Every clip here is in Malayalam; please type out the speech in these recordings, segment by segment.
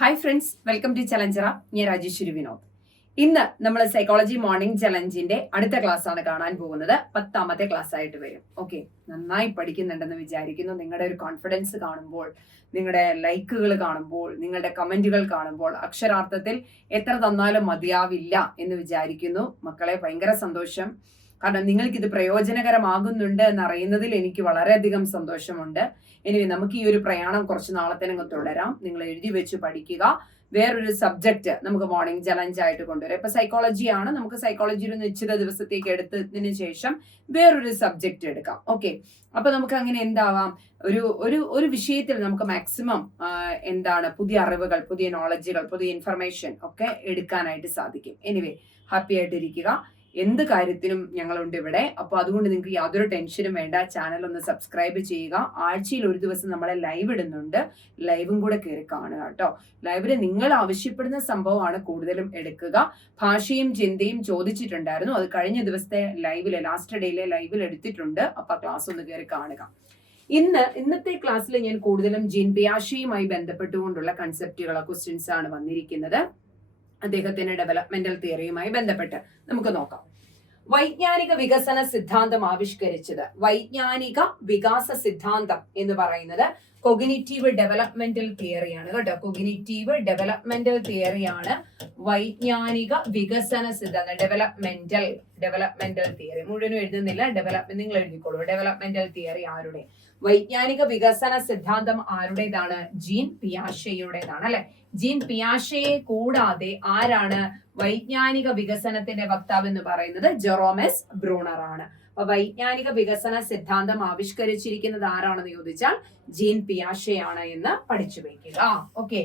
ഹായ് ഫ്രണ്ട്സ്, വെൽക്കം ടു ചലഞ്ചറ. ഞാൻ രാജേശ്വരി വിനോദ്. ഇന്ന് നമ്മൾ സൈക്കോളജി മോർണിംഗ് ചലഞ്ചിന്റെ അടുത്ത ക്ലാസ് ആണ് കാണാൻ പോകുന്നത്. 10ാമത്തെ ക്ലാസ് ആയിട്ട് വരും. ഓക്കെ, നന്നായി പഠിക്കുന്നുണ്ടെന്ന് വിചാരിക്കുന്നു. നിങ്ങളുടെ ഒരു കോൺഫിഡൻസ് കാണുമ്പോൾ, നിങ്ങളുടെ ലൈക്കുകൾ കാണുമ്പോൾ, നിങ്ങളുടെ കമന്റുകൾ കാണുമ്പോൾ അക്ഷരാർത്ഥത്തിൽ എത്ര തന്നാലും മതിയാവില്ല എന്ന് വിചാരിക്കുന്നു. മക്കളെ, ഭയങ്കര സന്തോഷം. കാരണം നിങ്ങൾക്കിത് പ്രയോജനകരമാകുന്നുണ്ട് എന്നറിയുന്നതിൽ എനിക്ക് വളരെയധികം സന്തോഷമുണ്ട്. ഇനി നമുക്ക് ഈ ഒരു പ്രയാണം കുറച്ച് നാളത്തേനങ്ങ് തുടരാം. നിങ്ങൾ എഴുതി വെച്ച് പഠിക്കുക. വേറൊരു സബ്ജക്ട് നമുക്ക് മോർണിംഗ് ചലഞ്ച് ആയിട്ട് കൊണ്ടുവരാം. ഇപ്പൊ സൈക്കോളജി ആണ്, നമുക്ക് സൈക്കോളജി ഒരു നിശ്ചിത ദിവസത്തേക്ക് എടുത്തതിന് ശേഷം വേറൊരു സബ്ജക്ട് എടുക്കാം. ഓക്കെ, അപ്പൊ നമുക്ക് അങ്ങനെ എന്താവാം, ഒരു ഒരു ഒരു വിഷയത്തിൽ നമുക്ക് മാക്സിമം പുതിയ അറിവുകൾ, പുതിയ നോളജുകൾ, പുതിയ ഇൻഫർമേഷൻ ഒക്കെ എടുക്കാനായിട്ട് സാധിക്കും. എനിവേ, ഹാപ്പി ആയിട്ടിരിക്കുക. എന്ത് കാര്യത്തിനും ഞങ്ങളുണ്ട് ഇവിടെ. അപ്പൊ അതുകൊണ്ട് നിങ്ങൾക്ക് യാതൊരു ടെൻഷനും വേണ്ട. ചാനൽ ഒന്ന് സബ്സ്ക്രൈബ് ചെയ്യുക. ആഴ്ചയിൽ ഒരു ദിവസം നമ്മളെ ലൈവ് ഇടുന്നുണ്ട്. ലൈവും കൂടെ കയറി കാണുക കേട്ടോ. ലൈവില് നിങ്ങൾ ആവശ്യപ്പെടുന്ന സംഭവമാണ് കൂടുതലും എടുക്കുക. ഭാഷയും ചിന്തയും ചോദിച്ചിട്ടുണ്ടായിരുന്നു. അത് കഴിഞ്ഞ ദിവസത്തെ ലൈവില്, ലാസ്റ്റ് ഡേയിലെ ലൈവിൽ എടുത്തിട്ടുണ്ട്. അപ്പൊ ക്ലാസ് ഒന്ന് കയറി കാണുക. ഇന്നത്തെ ക്ലാസ്സിൽ ഞാൻ കൂടുതലും ജീൻ പിയാഷെയുമായി ബന്ധപ്പെട്ടുകൊണ്ടുള്ള കൺസെപ്റ്റുകളോ ക്വസ്റ്റ്യൻസ് ആണ് വന്നിരിക്കുന്നത്. അദ്ദേഹത്തിന്റെ ഡെവലപ്മെന്റൽ തിയറിയുമായി ബന്ധപ്പെട്ട് നമുക്ക് നോക്കാം. വൈജ്ഞാനിക വികസന സിദ്ധാന്തം ആവിഷ്കരിച്ചത്, വൈജ്ഞാനിക വികാസ സിദ്ധാന്തം എന്ന് പറയുന്നത് കൊഗ്നിറ്റീവ് ഡെവലപ്മെന്റൽ തിയറിയാണ് കേട്ടോ. കൊഗ്നിറ്റീവ് ഡെവലപ്മെന്റൽ തിയറിയാണ് വൈജ്ഞാനിക വികസന സിദ്ധാന്തം. ഡെവലപ്മെന്റൽ തിയറി മുഴുവനും എഴുതുന്നില്ല, നിങ്ങൾ എഴുതിക്കോളൂ. ഡെവലപ്മെന്റൽ തിയറി ആരുടെ? വൈജ്ഞാനിക വികസന സിദ്ധാന്തം ആരുടേതാണ്? ജീൻ പിയാഷെയുടേതാണ് അല്ലെ. ജീൻ പിയാഷെയെ കൂടാതെ ആരാണ് വൈജ്ഞാനിക വികസനത്തിന്റെ വക്താവ് എന്ന് പറയുന്നത്? ജെറോമസ് ബ്രൂണർ ആണ്. അപ്പൊ വൈജ്ഞാനിക വികസന സിദ്ധാന്തം ആവിഷ്കരിച്ചിരിക്കുന്നത് ആരാണെന്ന് ചോദിച്ചാൽ ജീൻ പിയാഷെയാണ് എന്ന് പഠിച്ചു വയ്ക്കുക. ഓക്കെ,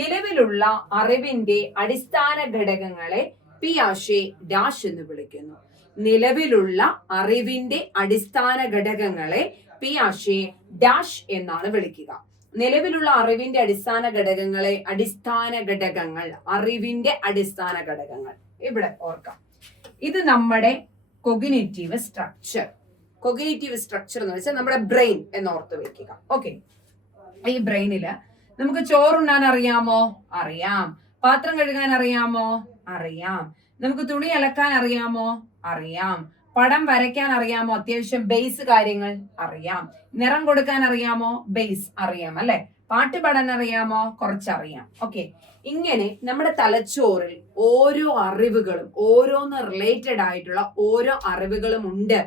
നിലവിലുള്ള അറിവിന്റെ അടിസ്ഥാന ഘടകങ്ങളെ പിയാഷെ ഡാഷ് എന്ന് വിളിക്കുന്നു. നിലവിലുള്ള അറിവിന്റെ അടിസ്ഥാന ഘടകങ്ങളെ പിയാഷെ ഡാഷ് എന്നാണ് വിളിക്കുക. നിലവിലുള്ള അറിവിന്റെ അടിസ്ഥാന ഘടകങ്ങളെ അറിവിന്റെ അടിസ്ഥാന ഘടകങ്ങൾ ഇവിടെ ഓർക്കാം. ഇത് നമ്മുടെ കൊഗ്നിറ്റീവ് സ്ട്രക്ചർ. കൊഗ്നിറ്റീവ് സ്ട്രക്ചർ എന്ന് വെച്ചാൽ നമ്മുടെ ബ്രെയിൻ എന്ന് ഓർത്ത് വെക്കുക. ഓക്കെ, ഈ ബ്രെയിനില് നമുക്ക് ചോറുണ്ണാൻ അറിയാമോ? അറിയാം. പാത്രം കഴുകാൻ അറിയാമോ? അറിയാം. നമുക്ക് തുണി അലക്കാൻ അറിയാമോ? അറിയാം. പടം വരയ്ക്കാൻ അറിയാമോ? അത്യാവശ്യം ബേസ് കാര്യങ്ങൾ അറിയാം. നിറം കൊടുക്കാൻ അറിയാമോ? ബേസ് അറിയാം അല്ലെ. പാട്ട് പാടാൻ അറിയാമോ? കുറച്ചറിയാം. ഓക്കെ, ഇങ്ങനെ നമ്മുടെ തലച്ചോറിൽ ഓരോ അറിവുകളും, ഓരോന്ന് റിലേറ്റഡ് ആയിട്ടുള്ള ഓരോ അറിവുകളും ഉണ്ട്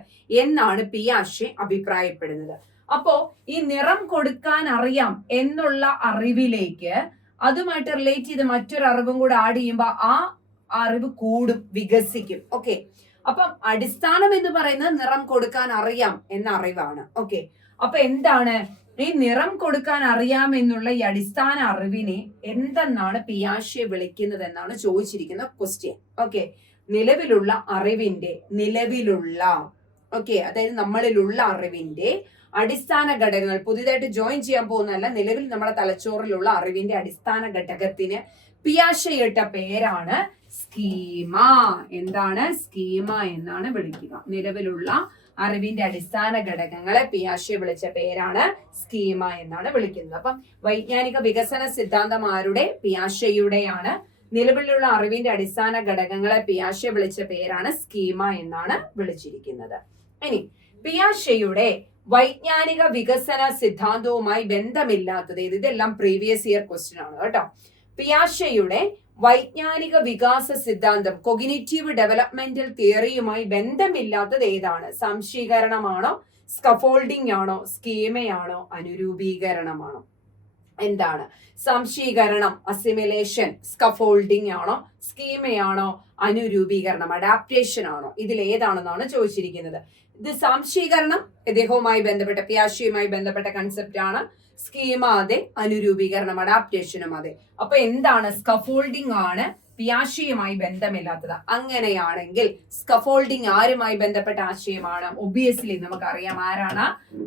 എന്നാണ് പിയാഷെ അഭിപ്രായപ്പെടുന്നത്. അപ്പോ ഈ നിറം കൊടുക്കാൻ അറിയാം എന്നുള്ള അറിവിലേക്ക് അതുമായിട്ട് റിലേറ്റ് ചെയ്ത് മറ്റൊരു അറിവും കൂടെ ആഡ് ചെയ്യുമ്പോൾ ആ അറിവ് കൂടും, വികസിക്കും. ഓക്കെ, അപ്പം അടിസ്ഥാനം എന്ന് പറയുന്നത് നിറം കൊടുക്കാൻ അറിയാം എന്ന അറിവാണ്. ഓക്കെ, അപ്പൊ എന്താണ് ഈ നിറം കൊടുക്കാൻ അറിയാം എന്നുള്ള ഈ അടിസ്ഥാന അറിവിനെ എന്തെന്നാണ് പിയാഷെ വിളിക്കുന്നത് എന്നാണ് ചോദിച്ചിരിക്കുന്ന ക്വസ്റ്റ്യൻ. ഓക്കെ, നിലവിലുള്ള അറിവിന്റെ അതായത് നമ്മളിലുള്ള അറിവിന്റെ അടിസ്ഥാന ഘടകങ്ങൾ, പുതിയതായിട്ട് ജോയിൻ ചെയ്യാൻ പോകുന്നതല്ല, നിലവിൽ നമ്മുടെ തലച്ചോറിലുള്ള അറിവിന്റെ അടിസ്ഥാന ഘടകത്തിന് പിയാഷെ ഇട്ട പേരാണ് സ്കീമ. എന്താണ്? സ്കീമ എന്നാണ് വിളിക്കുക. നിലവിലുള്ള അറിവിന്റെ അടിസ്ഥാന ഘടകങ്ങളെ പിയാഷെ വിളിച്ച പേരാണ് സ്കീമ എന്നാണ് വിളിക്കുന്നത്. അപ്പം വൈജ്ഞാനിക വികസന സിദ്ധാന്തം ആരുടെ? പിയാഷെയുടെയാണ്. നിലവിലുള്ള അറിവിന്റെ അടിസ്ഥാന ഘടകങ്ങളെ പിയാഷെ വിളിച്ച പേരാണ് സ്കീമ എന്നാണ് വിളിച്ചിരിക്കുന്നത്. ഇനി പിയാഷെയുടെ വൈജ്ഞാനിക വികസന സിദ്ധാന്തവുമായി ബന്ധമില്ലാത്തത്, ഇതെല്ലാം പ്രീവിയസ് ഇയർ ക്വസ്റ്റ്യൻ ആണ് കേട്ടോ. പിയാഷെയുടെ വൈജ്ഞാനിക വികാസ സിദ്ധാന്തം, കൊഗ്നിറ്റീവ് ഡെവലപ്മെന്റൽ തിയറിയുമായി ബന്ധമില്ലാത്തത് ഏതാണ്? സംശീകരണമാണോ? സ്കഫോൾഡിംഗ് ആണോ? സ്കീമയാണോ? അനുരൂപീകരണമാണോ? എന്താണ്? സംശീകരണം, അസിമിലേഷൻ, സ്കഫോൾഡിംഗ് ആണോ? സ്കീമയാണോ? അനുരൂപീകരണം, അഡാപ്റ്റേഷൻ ആണോ? ഇതിൽ ഏതാണെന്നാണ് ചോദിച്ചിരിക്കുന്നത്. ഇത് സംശീകരണം ഇദ്ദേഹവുമായി ബന്ധപ്പെട്ട, പിയാഷെയുമായി ബന്ധപ്പെട്ട കൺസെപ്റ്റ് ആണ്. സ്കീമ അതെ, അനുരൂപീകരണം, അഡാപ്റ്റേഷനും അതെ. അപ്പൊ എന്താണ്? സ്കഫോൾഡിംഗ് ആണ് പിയാഷെയുമായി ബന്ധമില്ലാത്തത്. അങ്ങനെയാണെങ്കിൽ സ്കഫോൾഡിംഗ് ആരുമായി ബന്ധപ്പെട്ട ആശയമാണ്? ഒബിയസ്ലി നമുക്കറിയാം ആരാണ്?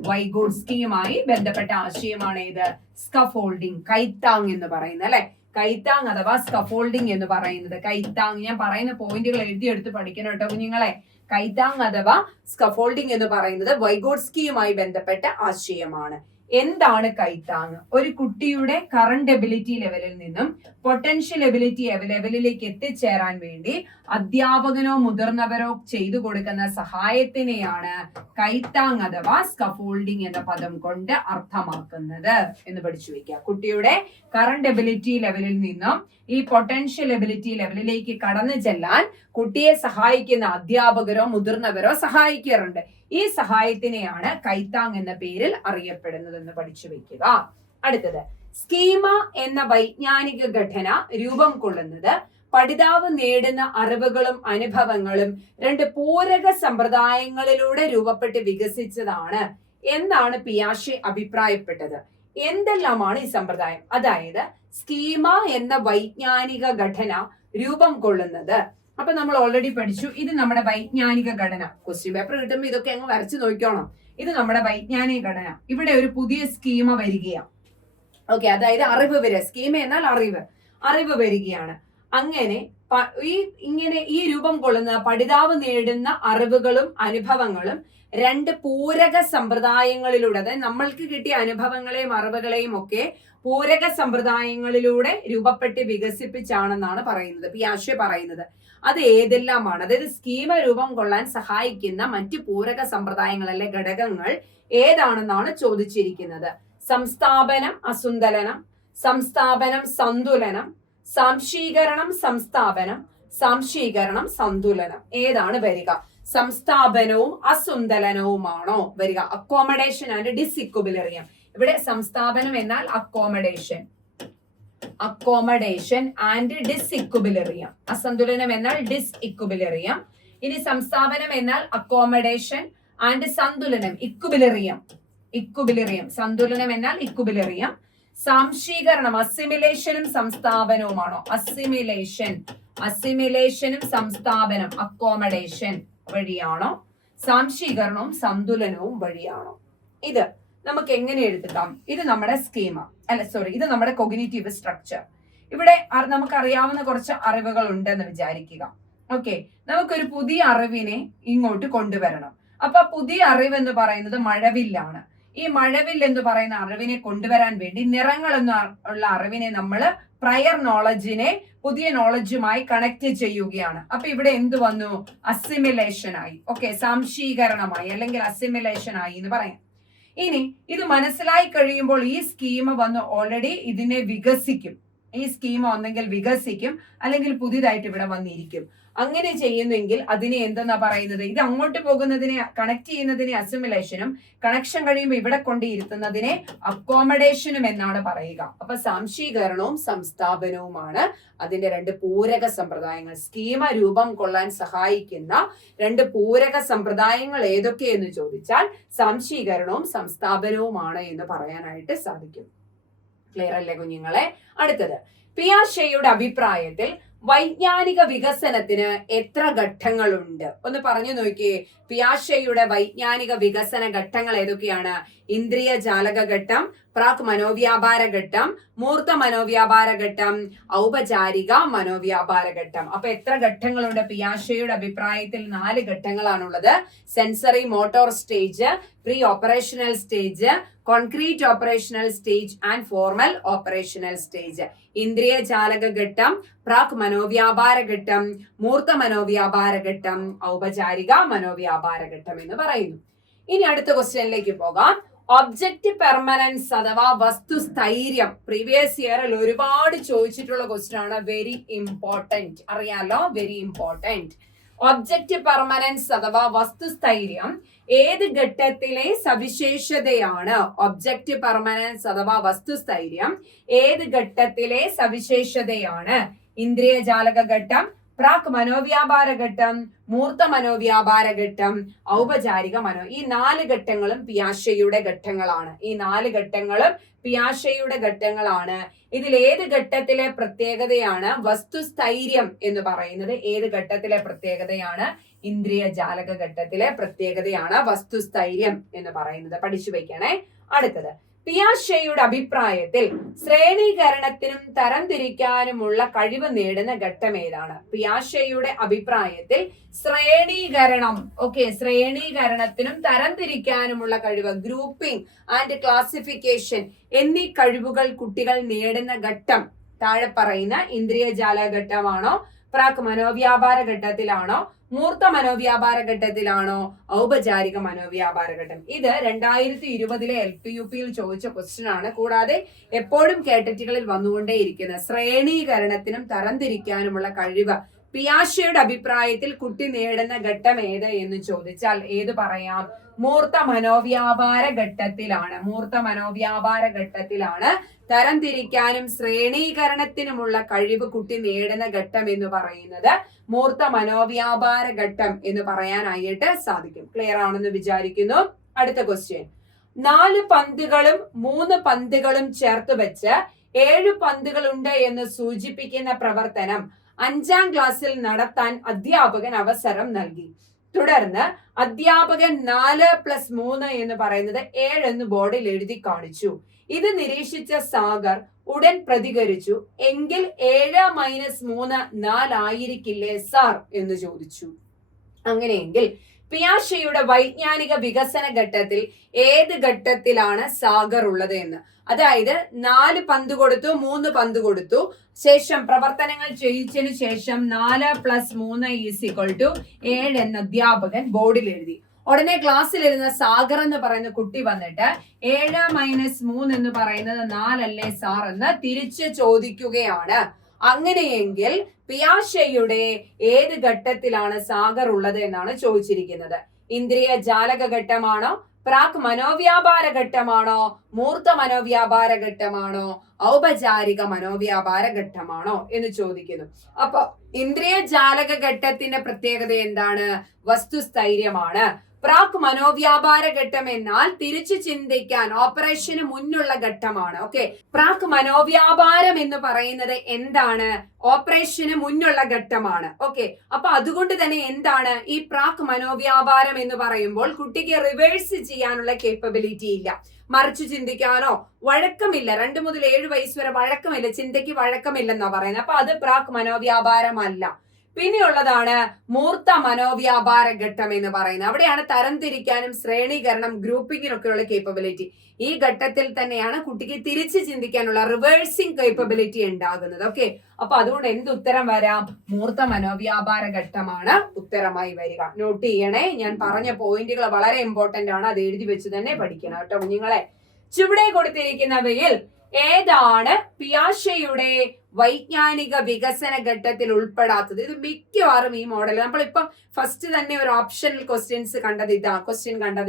വൈഗോട്സ്കിയുമായി ബന്ധപ്പെട്ട ആശയമാണ് ഏത്? സ്കഫോൾഡിംഗ്, കൈത്താങ് എന്ന് പറയുന്നത് അല്ലെ. കൈത്താങ് അഥവാ സ്കഫോൾഡിംഗ് എന്ന് പറയുന്നത്, കൈത്താങ്, ഞാൻ പറയുന്ന പോയിന്റുകൾ എഴുതിയെടുത്ത് പഠിക്കണം കേട്ടോ കുഞ്ഞുങ്ങളെ. കൈത്താങ് അഥവാ സ്കഫോൾഡിംഗ് എന്ന് പറയുന്നത് വൈഗോട്സ്കിയുമായി ബന്ധപ്പെട്ട ആശയമാണ്. എന്താണ് കൈത്താങ്? ഒരു കുട്ടിയുടെ കറണ്ട് എബിലിറ്റി ലെവലിൽ നിന്നും പൊട്ടൻഷ്യൽ എബിലിറ്റി ലെവലിലേക്ക് എത്തിച്ചേരാൻ വേണ്ടി അധ്യാപകനോ മുതിർന്നവരോ ചെയ്തു കൊടുക്കുന്ന സഹായത്തിനെയാണ് കൈത്താങ് അഥവാ സ്കഫോൾഡിംഗ് എന്ന പദം കൊണ്ട് അർത്ഥമാക്കുന്നത് എന്ന് പഠിച്ചു വെക്കുക. കുട്ടിയുടെ കറണ്ട് എബിലിറ്റി ലെവലിൽ നിന്നും ഈ പൊട്ടൻഷ്യൽ എബിലിറ്റി ലെവലിലേക്ക് കടന്നു ചെല്ലാൻ കുട്ടിയെ സഹായിക്കുന്ന അധ്യാപകരോ മുതിർന്നവരോ സഹായിക്കാറുണ്ട്. ഈ സഹായത്തിനെയാണ് കൈത്താങ് എന്ന പേരിൽ അറിയപ്പെടുന്നത് എന്ന് പഠിച്ചു വെക്കുക. അടുത്തത്, സ്കീമ എന്ന വൈജ്ഞാനിക ഘടന രൂപം കൊള്ളുന്നത് പഠിതാവ് നേടുന്ന അറിവുകളും അനുഭവങ്ങളും രണ്ട് പൂരക സമ്പ്രദായങ്ങളിലൂടെ രൂപപ്പെട്ട് വികസിച്ചതാണ് എന്നാണ് പിയാഷെ അഭിപ്രായപ്പെട്ടത്. എന്തെല്ലാമാണ് ഈ സമ്പ്രദായം? അതായത് സ്കീമ എന്ന വൈജ്ഞാനിക ഘടന രൂപം കൊള്ളുന്നത്. അപ്പൊ നമ്മൾ ഓൾറെഡി പഠിച്ചു, ഇത് നമ്മുടെ വൈജ്ഞാനിക ഘടന. ക്വസ്റ്റ്യൻ പേപ്പർ കിട്ടുമ്പോൾ ഇതൊക്കെ അങ്ങ് വരച്ചു നോക്കിക്കോണം. ഇത് നമ്മുടെ വൈജ്ഞാനിക ഘടന. ഇവിടെ ഒരു പുതിയ സ്കീമ വരികയാണ്. ഓക്കെ, അതായത് അറിവ് വരിക. സ്കീമ എന്നാൽ അറിവ് വരികയാണ്. അങ്ങനെ ഈ രൂപം കൊള്ളുന്ന പഠിതാവ് നേടുന്ന അറിവുകളും അനുഭവങ്ങളും രണ്ട് പൂരക സമ്പ്രദായങ്ങളിലൂടെ, അതായത് നമ്മൾക്ക് കിട്ടിയ അനുഭവങ്ങളെയും അറിവുകളെയും ഒക്കെ പൂരക സമ്പ്രദായങ്ങളിലൂടെ രൂപപ്പെട്ട് വികസിപ്പിച്ചാണെന്നാണ് പറയുന്നത്, പിയാഷെ പറയുന്നത്. അത് ഏതെല്ലാമാണ്? അതായത് സ്കീമ രൂപം കൊള്ളാൻ സഹായിക്കുന്ന മറ്റ് പൂരക സമ്പ്രദായങ്ങൾ അല്ലെ ഘടകങ്ങൾ ഏതാണെന്നാണ് ചോദിച്ചിരിക്കുന്നത്. സംസ്ഥാപനം അസുന്ദലനം, സംസ്ഥാപനം സന്തുലനം, സാംശീകരണം സംസ്ഥാപനം, സാംശീകരണം സന്തുലനം. ഏതാണ് വരിക? സംസ്ഥാപനവും അസുന്ദലനവുമാണോ വരിക? Accommodation and disequilibrium. ഇവിടെ സംസ്ഥാപനം എന്നാൽ അക്കോമഡേഷൻ ആൻഡ് ഡിസ്ഇക്വിലിബ്രിയം. അസന്തുലനം എന്നാൽ ഡിസ്ഇക്വിലിബ്രിയം. ഇനി സംസ്ഥാപനം എന്നാൽ അക്കോമഡേഷൻ ആൻഡ് സന്തുലനം ഇക്വിലിബ്രിയം. സന്തുലനം എന്നാൽ ഇക്വിലിബ്രിയം. സാംശീകരണം അസിമിലേഷനും സംസ്ഥാപനവുമാണോ? അസിമിലേഷനും സംസ്ഥാപനം അക്കോമഡേഷൻ വഴിയാണോ? സാംശീകരണവും സന്തുലനവും വഴിയാണോ? ഇത് നമുക്ക് എങ്ങനെ എഴുതാം? ഇത് നമ്മുടെ സ്കീമ ഇത് നമ്മുടെ കൊഗ്നിറ്റീവ് സ്ട്രക്ചർ. ഇവിടെ നമുക്കറിയാവുന്ന കുറച്ച് അറിവുകൾ ഉണ്ടെന്ന് വിചാരിക്കുക. ഓക്കെ, നമുക്കൊരു പുതിയ അറിവിനെ ഇങ്ങോട്ട് കൊണ്ടുവരണം. അപ്പൊ പുതിയ അറിവ് എന്ന് പറയുന്നത് മഴവില്ലാണ്. ഈ മഴവിൽ എന്ന് പറയുന്ന അറിവിനെ കൊണ്ടുവരാൻ വേണ്ടി നിറങ്ങൾ എന്നുള്ള അറിവിനെ നമ്മൾ പ്രയർ നോളജിനെ പുതിയ നോളജുമായി കണക്ട് ചെയ്യുകയാണ്. അപ്പൊ ഇവിടെ എന്ത് വന്നു? അസിമിലേഷൻ ആയി. ഓക്കെ, സാംശീകരണമായി അല്ലെങ്കിൽ അസിമിലേഷൻ ആയി എന്ന് പറയാം. ഇനി ഇത് മനസ്സിലായി കഴിയുമ്പോൾ ഈ സ്കീമ വന്ന് ഓൾറെഡി ഇതിനെ വികസിക്കും. ഈ സ്കീമ ഒന്നെങ്കിൽ വികസിക്കും അല്ലെങ്കിൽ പുതിയതായിട്ട് ഇവിടെ വന്നിരിക്കും. അങ്ങനെ ചെയ്യുന്നെങ്കിൽ അതിനെ എന്തെന്നാ പറയുന്നത്? ഇത് അങ്ങോട്ട് പോകുന്നതിനെ കണക്ട് ചെയ്യുന്നതിനെ അസിമിലേഷനും കണക്ഷൻ കഴിയുമ്പോൾ ഇവിടെ കൊണ്ടിരുത്തുന്നതിനെ അക്കോമഡേഷനും എന്നാണ് പറയുക. അപ്പൊ സാംശീകരണവും സംസ്ഥാപനവുമാണ് അതിന്റെ രണ്ട് പൂരക സമ്പ്രദായങ്ങൾ. സ്കീമ രൂപം കൊള്ളാൻ സഹായിക്കുന്ന രണ്ട് പൂരക സമ്പ്രദായങ്ങൾ ഏതൊക്കെയെന്ന് ചോദിച്ചാൽ സാംശീകരണവും സംസ്ഥാപനവുമാണ് എന്ന് പറയാനായിട്ട് സാധിക്കും. ക്ലിയർ അല്ലേ കുഞ്ഞുങ്ങളെ? അടുത്തത്, പിയാഷെയുടെ അഭിപ്രായത്തിൽ വൈജ്ഞാനിക വികസനത്തിന് എത്ര ഘട്ടങ്ങളുണ്ട്? ഒന്ന് പറഞ്ഞു നോക്കിയേ. പിയാഷെയുടെ വൈജ്ഞാനിക വികസന ഘട്ടങ്ങൾ ഏതൊക്കെയാണ്? ഇന്ദ്രിയ ജാലക ഘട്ടം, പ്രാക് മനോവ്യാപാര ഘട്ടം, മൂർത്ത മനോവ്യാപാര ഘട്ടം, ഔപചാരിക മനോവ്യാപാര ഘട്ടം. അപ്പൊ എത്ര ഘട്ടങ്ങളുണ്ട്? പിയാഷെയുടെ അഭിപ്രായത്തിൽ 4 ഘട്ടങ്ങളാണുള്ളത്. Sensory motor stage, pre operational stage, concrete operational stage and formal operational stage. ഇന്ദ്രിയ ജാലക ഘട്ടം, പ്രാക് മനോവ്യാപാര ഘട്ടം, മൂർത്ത മനോവ്യാപാര ഘട്ടം, ഔപചാരിക മനോവ്യാപാര ഘട്ടം എന്ന് പറയുന്നു. ഇനി അടുത്ത ക്വസ്റ്റ്യനിലേക്ക് പോകാം. ഒബ്ജക്റ്റ് പെർമനൻസ് അഥവാ വസ്തുസ്ഥൈര്യം പ്രീവിയസ് ഇയറിൽ ഒരുപാട് ചോദിച്ചിട്ടുള്ള ക്വസ്റ്റ്യൻ ആണ്. വെരി ഇമ്പോർട്ടന്റ്, അറിയാലോ, വെരി ഇമ്പോർട്ടന്റ്. ഒബ്ജക്റ്റ് പെർമനൻസ് അഥവാ വസ്തുസ്ഥൈര്യം ഏത് ഘട്ടത്തിലെ സവിശേഷതയാണ്? ഒബ്ജക്റ്റ് പെർമനൻസ് അഥവാ വസ്തുസ്ഥൈര്യം ഏത് ഘട്ടത്തിലെ സവിശേഷതയാണ്? ഇന്ദ്രിയ ജാലക ഘട്ടം, പ്രാക് മനോവ്യാപാര ഘട്ടം, മൂർത്ത മനോവ്യാപാര ഘട്ടം, ഔപചാരിക ഈ 4 ഘട്ടങ്ങളും പിയാഷെയുടെ ഘട്ടങ്ങളാണ്. ഈ 4 ഘട്ടങ്ങളും പിയാഷെയുടെ ഘട്ടങ്ങളാണ്. ഇതിൽ ഏത് ഘട്ടത്തിലെ പ്രത്യേകതയാണ് വസ്തുസ്ഥൈര്യം എന്ന് പറയുന്നത്? ഏത് ഘട്ടത്തിലെ പ്രത്യേകതയാണ്? ഇന്ദ്രിയ ജാലക ഘട്ടത്തിലെ പ്രത്യേകതയാണ് വസ്തുസ്ഥൈര്യം എന്ന് പറയുന്നത്. പഠിച്ചു വെക്കണേ. അടുത്തത്, പിയാഷെയുടെ അഭിപ്രായത്തിൽ ശ്രേണീകരണത്തിനും തരംതിരിക്കാനുമുള്ള കഴിവ് നേടുന്ന ഘട്ടം ഏതാണ്? പിയാഷെയുടെ അഭിപ്രായത്തിൽ ശ്രേണീകരണത്തിനും തരംതിരിക്കാനുമുള്ള കഴിവ്, ഗ്രൂപ്പിംഗ് ആൻഡ് ക്ലാസിഫിക്കേഷൻ എന്നീ കഴിവുകൾ കുട്ടികൾ നേടുന്ന ഘട്ടം താഴെ പറയുന്ന ഇന്ദ്രിയജാല ഘട്ടമാണോ, പ്രാക് മനോവ്യാപാര ഘട്ടത്തിലാണോ, മൂർത്ത മനോവ്യാപാര ഘട്ടത്തിലാണോ, ഔപചാരിക മനോവ്യാപാര ഘട്ടം? ഇത് 2020 LPUP ചോദിച്ച ക്വസ്റ്റ്യൻ ആണ്. കൂടാതെ എപ്പോഴും കേട്ടറ്റുകളിൽ വന്നുകൊണ്ടേയിരിക്കുന്ന ശ്രേണീകരണത്തിനും തരംതിരിക്കാനുമുള്ള കഴിവ് പിയാഷെയുടെ അഭിപ്രായത്തിൽ കുട്ടി നേടുന്ന ഘട്ടം ഏത് എന്ന് ചോദിച്ചാൽ ഏത് പറയാം? മൂർത്ത മനോവ്യാപാര ഘട്ടത്തിലാണ് തരംതിരിക്കാനും ശ്രേണീകരണത്തിനുമുള്ള കഴിവ് കുട്ടി നേടുന്ന ഘട്ടം എന്ന് പറയുന്നത് മൂർത്ത മനോവ്യാപാര ഘട്ടം എന്ന് പറയാനായിട്ട് സാധിക്കും. ക്ലിയർ ആണെന്ന് വിചാരിക്കുന്നു. അടുത്ത ക്വസ്റ്റ്യൻ, 4 പന്തുകളും 3 പന്തുകളും ചേർത്ത് വെച്ച് 7 പന്തുകളുണ്ട് എന്ന് സൂചിപ്പിക്കുന്ന പ്രവർത്തനം 5ാം ക്ലാസ്സിൽ നടത്താൻ അധ്യാപകൻ അവസരം നൽകി. തുടർന്ന് അധ്യാപകൻ 4+3 എന്ന് പറയുന്നത് 7 എന്ന് ബോർഡിൽ എഴുതി കാണിച്ചു. ഇത് നിരീക്ഷിച്ച സാഗർ ഉടൻ പ്രതികരിച്ചു, എങ്കിൽ 7-3 4 ആയിരിക്കില്ലേ സാർ എന്ന് ചോദിച്ചു. അങ്ങനെയെങ്കിൽ പിയാഷെയുടെ വൈജ്ഞാനിക വികസന ഘട്ടത്തിൽ ഏത് ഘട്ടത്തിലാണ് സാഗർ ഉള്ളത് എന്ന്? അതായത് 4 പന്ത് കൊടുത്തു, 3 പന്ത് കൊടുത്തു, ശേഷം പ്രവർത്തനങ്ങൾ ചെയ്യിച്ചതിനു ശേഷം 4+3 7 എന്ന അധ്യാപകൻ ബോർഡിൽ എഴുതി. ഉടനെ ക്ലാസ്സിലിരുന്ന സാഗർ എന്ന് പറയുന്ന കുട്ടി വന്നിട്ട് 7-3 എന്ന് പറയുന്നത് 4 അല്ലേ സാർ എന്ന് തിരിച്ച് ചോദിക്കുകയാണ്. അങ്ങനെയെങ്കിൽ പിയാഷെയുടെ ഏത് ഘട്ടത്തിലാണ് സാഗർ ഉള്ളത് എന്നാണ് ചോദിച്ചിരിക്കുന്നത്. ഇന്ദ്രിയ ജാലക ഘട്ടമാണോ, പ്രാക് മനോവ്യാപാര ഘട്ടമാണോ, മൂർത്ത മനോവ്യാപാര ഘട്ടമാണോ, ഔപചാരിക മനോവ്യാപാര ഘട്ടമാണോ എന്ന് ചോദിക്കുന്നു. അപ്പൊ ഇന്ദ്രിയ ജാലക ഘട്ടത്തിന്റെ പ്രത്യേകത എന്താണ്? വസ്തുസ്ഥൈര്യമാണ്. പ്രാക് മനോവ്യാപാര ഘട്ടം എന്നാൽ തിരിച്ചു ചിന്തിക്കാൻ, ഓപ്പറേഷന് മുന്നുള്ള ഘട്ടമാണ്. ഓക്കെ, പ്രാക് മനോവ്യാപാരം എന്ന് പറയുന്നത് എന്താണ്? ഓപ്പറേഷന് മുന്നുള്ള ഘട്ടമാണ്. ഓക്കെ, അപ്പൊ അതുകൊണ്ട് തന്നെ എന്താണ് ഈ പ്രാക് മനോവ്യാപാരം എന്ന് പറയുമ്പോൾ കുട്ടിക്ക് റിവേഴ്സ് ചെയ്യാനുള്ള കേപ്പബിലിറ്റി ഇല്ല, മറിച്ച് ചിന്തിക്കാനോ വഴക്കമില്ല. 2 മുതൽ 7 വയസ്സ് വരെ വഴക്കമില്ല, ചിന്തയ്ക്ക് വഴക്കമില്ലെന്നാ പറയുന്നത്. അപ്പൊ അത് പ്രാക് മനോവ്യാപാരമല്ല. പിന്നെയുള്ളതാണ് മൂർത്ത മനോവ്യാപാര ഘട്ടം എന്ന് പറയുന്നത്. അവിടെയാണ് തരംതിരിക്കാനും ശ്രേണീകരണം, ഗ്രൂപ്പിങ്ങിനൊക്കെയുള്ള കേപ്പബിലിറ്റി. ഈ ഘട്ടത്തിൽ തന്നെയാണ് കുട്ടിക്ക് തിരിച്ച് ചിന്തിക്കാനുള്ള റിവേഴ്സിംഗ് കേപ്പബിലിറ്റി ഉണ്ടാകുന്നത്. ഓക്കെ, അപ്പൊ അതുകൊണ്ട് എന്ത് ഉത്തരം വരാം? മൂർത്ത മനോവ്യാപാര ഘട്ടമാണ് ഉത്തരമായി വരിക. നോട്ട് ചെയ്യണേ, ഞാൻ പറഞ്ഞ പോയിന്റുകൾ വളരെ ഇമ്പോർട്ടന്റ് ആണ്, അത് എഴുതി വെച്ച് തന്നെ പഠിക്കണം കേട്ടോ കുഞ്ഞുങ്ങളെ. ചുവടെ കൊടുത്തിരിക്കുന്നവയിൽ ഏതാണ് പിയാഷെയുടെ വൈജ്ഞാനിക വികസന ഘട്ടത്തിൽ ഉൾപ്പെടാത്തത്? ഇത് മിക്കവാറും ഈ മോഡൽ നമ്മളിപ്പം ഫസ്റ്റ് തന്നെ ഒരു ഓപ്ഷണൽ ക്വസ്റ്റ്യൻ കണ്ടത്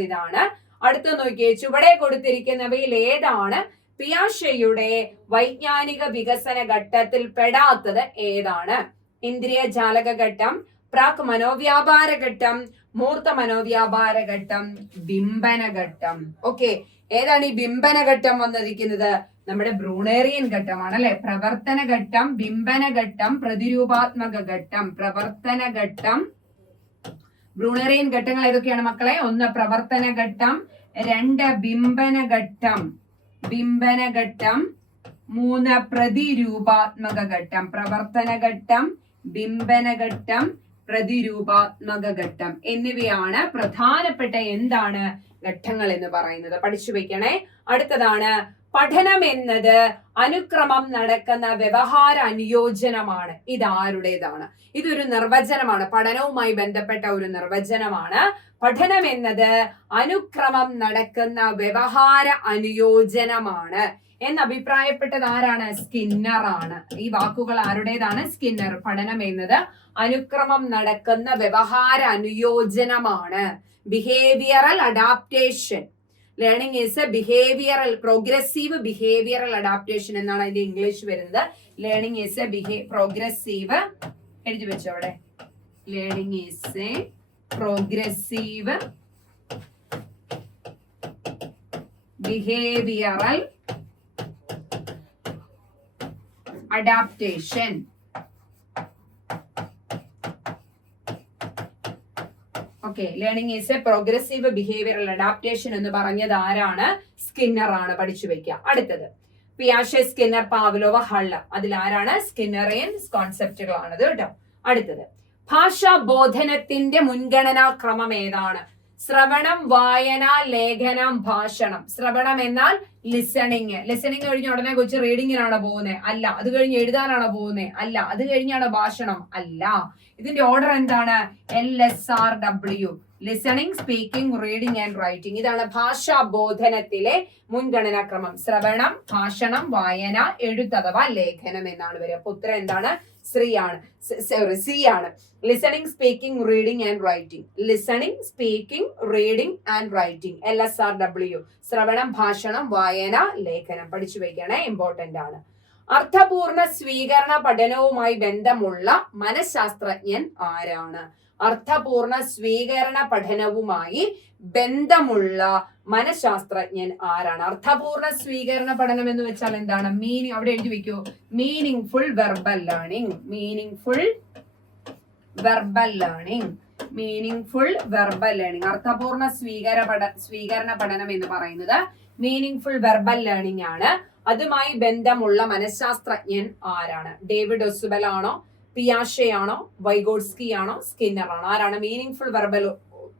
ഇതാണ്. അടുത്ത നോക്കിയേ, ചുവടെ കൊടുത്തിരിക്കുന്നവയിൽ ഏതാണ് പിയാഷെയുടെ വൈജ്ഞാനിക വികസന ഘട്ടത്തിൽ പെടാത്തത് ഏതാണ്? ഇന്ദ്രിയ ജാലക ഘട്ടം, പ്രാക് മനോവ്യാപാര ഘട്ടം, മൂർത്ത മനോവ്യാപാര ഘട്ടം, ബിംബന ഘട്ടം. ഓക്കെ, ഏതാണ് ഈ ബിംബന ഘട്ടം വന്നിരിക്കുന്നത്? നമ്മുടെ ബ്രൂണേറിയൻ ഘട്ടമാണ് അല്ലെ. പ്രവർത്തന ഘട്ടം, ബിംബന ഘട്ടം, പ്രതിരൂപാത്മക ഘട്ടം. പ്രവർത്തന ഘട്ടം, ബ്രൂണേറിയൻ ഘട്ടങ്ങൾ ഏതൊക്കെയാണ് മക്കളെ? 1 പ്രവർത്തന ഘട്ടം, 2 ബിംബന ഘട്ടം, 3 പ്രതിരൂപാത്മക ഘട്ടം. പ്രവർത്തന ഘട്ടം, ബിംബന ഘട്ടം, പ്രതിരൂപാത്മക ഘട്ടം എന്നിവയാണ് പ്രധാനപ്പെട്ട എന്താണ് ഘട്ടങ്ങൾ എന്ന് പറയുന്നത്. പഠിച്ചു വെക്കണേ. അടുത്തതാണ്, പഠനം എന്നത് അനുക്രമം നടക്കുന്ന വ്യവഹാര അനുയോജനമാണ്. ഇത് ആരുടേതാണ്? ഇതൊരു നിർവചനമാണ്, പഠനവുമായി ബന്ധപ്പെട്ട ഒരു നിർവചനമാണ്. പഠനം എന്നത് അനുക്രമം നടക്കുന്ന വ്യവഹാര അനുയോജനമാണ് എന്ന് അഭിപ്രായപ്പെട്ടത് ആരാണ്? സ്കിന്നർ ആണ്. ഈ വാക്കുകൾ ആരുടേതാണ്? സ്കിന്നർ. പഠനം എന്നത് അനുക്രമം നടക്കുന്ന വ്യവഹാര അനുയോജനമാണ്. Behavioural adaptation. Learning is a behavioural, progressive behavioural adaptation എന്നാണ് അതിന്റെ ഇംഗ്ലീഷ് വരുന്നത്. ലേണിംഗ് ഈസ് എ പ്രോഗ്രസീവ്, എഴുതി വെച്ചോ അവിടെ. Learning is A progressive behavioural adaptation. Okay, learning is A progressive behavioural adaptation എന്ന് പറഞ്ഞത് ആരാണ്? സ്കിന്നർ ആണ്. പഠിച്ചു വെക്കുക. അടുത്തത് പിയാഷെ, സ്കിന്നർ, പാവ്ലോവ, ഹള്ളർ. അതിലാരാണ്? സ്കിന്നറിയൻ കോൺസെപ്റ്റുകളാണത് കേട്ടോ. അടുത്തത് ഭാഷാ ബോധനത്തിന്റെ മുൻഗണനാക്രമം ഏതാണ്? ശ്രവണം, വായന, ലേഖനം, ഭാഷണം. ശ്രവണം എന്നാൽ ലിസണിങ്. ലിസണിങ് കഴിഞ്ഞ ഉടനെ കൊച്ചു റീഡിങ്ങിനാണോ പോകുന്നത്? അല്ല. അത് കഴിഞ്ഞ് എഴുതാനാണോ പോകുന്നത്? അല്ല. അത് കഴിഞ്ഞാണോ ഭാഷണം? അല്ല. ഇതിന്റെ ഓർഡർ എന്താണ്? LSRW, listening, speaking, reading and writing. ഇതാണ് ഭാഷാ ബോധനത്തിലെ മുൻഗണനാക്രമം. ശ്രവണം, ഭാഷണം, വായന, എഴുത്ത് അഥവാ ലേഖനം എന്നാണ് വരിക. അപ്പൊ ഉത്തരം എന്താണ്? സി ആണ്. Listening, speaking, reading and writing. Listening, speaking, reading and writing. LSRW. ശ്രവണം, ഭാഷണം, വായന, ലേഖനം. പഠിച്ചു വയ്ക്കണേ, ഇമ്പോർട്ടന്റ് ആണ്. അർത്ഥപൂർണ സ്വീകരണ പഠനവുമായി ബന്ധമുള്ള മനഃശാസ്ത്രജ്ഞൻ ആരാണ്? അർത്ഥപൂർണ സ്വീകരണ പഠനവുമായി ബന്ധമുള്ള മനഃശാസ്ത്രജ്ഞൻ ആരാണ്? അർത്ഥപൂർണ സ്വീകരണ പഠനം എന്ന് വെച്ചാൽ എന്താണ്? മീനിങ് അവിടെ എഴുതി വെക്കൂ. Meaningful verbal learning. Meaningful verbal learning. Meaningful verbal learning. അർത്ഥപൂർണ സ്വീകരണ പഠനം എന്ന് പറയുന്നത് മീനിങ് ഫുൾ വെർബൽ ലേണിംഗ് ആണ്. അതുമായി ബന്ധമുള്ള മനഃശാസ്ത്രജ്ഞൻ ആരാണ്? ഡേവിഡ് ഒസുബൽ ആണോ? പിയാഷെ ആണോ? വൈഗോട്സ്കി ആണോ? സ്കിന്നർ ആണോ? ആരാണ്? Meaning full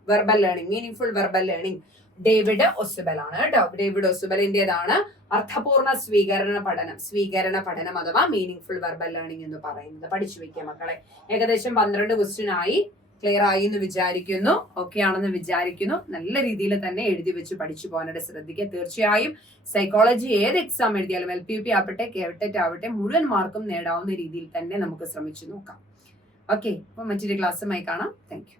verbal learning. Meaningful verbal learning David Ausubel ആണ് കേട്ടോ. ഡേവിഡ് ഒസുബലിന്റേതാണ് അർത്ഥപൂർണ സ്വീകരണ പഠനം അഥവാ മീനിങ് ഫുൾ വെർബൽ ലേണിംഗ് എന്ന് പറയുന്നത്. പഠിച്ചു വെക്കുക മക്കളെ. ഏകദേശം 12 ക്വസ്റ്റ്യൻ ആയി. ക്ലിയർ ആയി എന്ന് വിചാരിക്കുന്നു. ഓക്കെ ആണെന്ന് വിചാരിക്കുന്നു. നല്ല രീതിയിൽ തന്നെ എഴുതി വെച്ച് പഠിച്ചു പോകാനായിട്ട് ശ്രദ്ധിക്കുക. തീർച്ചയായും സൈക്കോളജി ഏത് എക്സാം എഴുതിയാലും LPUP ആവട്ടെ, KTET ആവട്ടെ, മുഴുവൻ മാർക്കും നേടാവുന്ന രീതിയിൽ തന്നെ നമുക്ക് ശ്രമിച്ചു നോക്കാം. ഓക്കെ, അപ്പൊ മറ്റൊരു ക്ലാസ്സുമായി കാണാം. Thank you.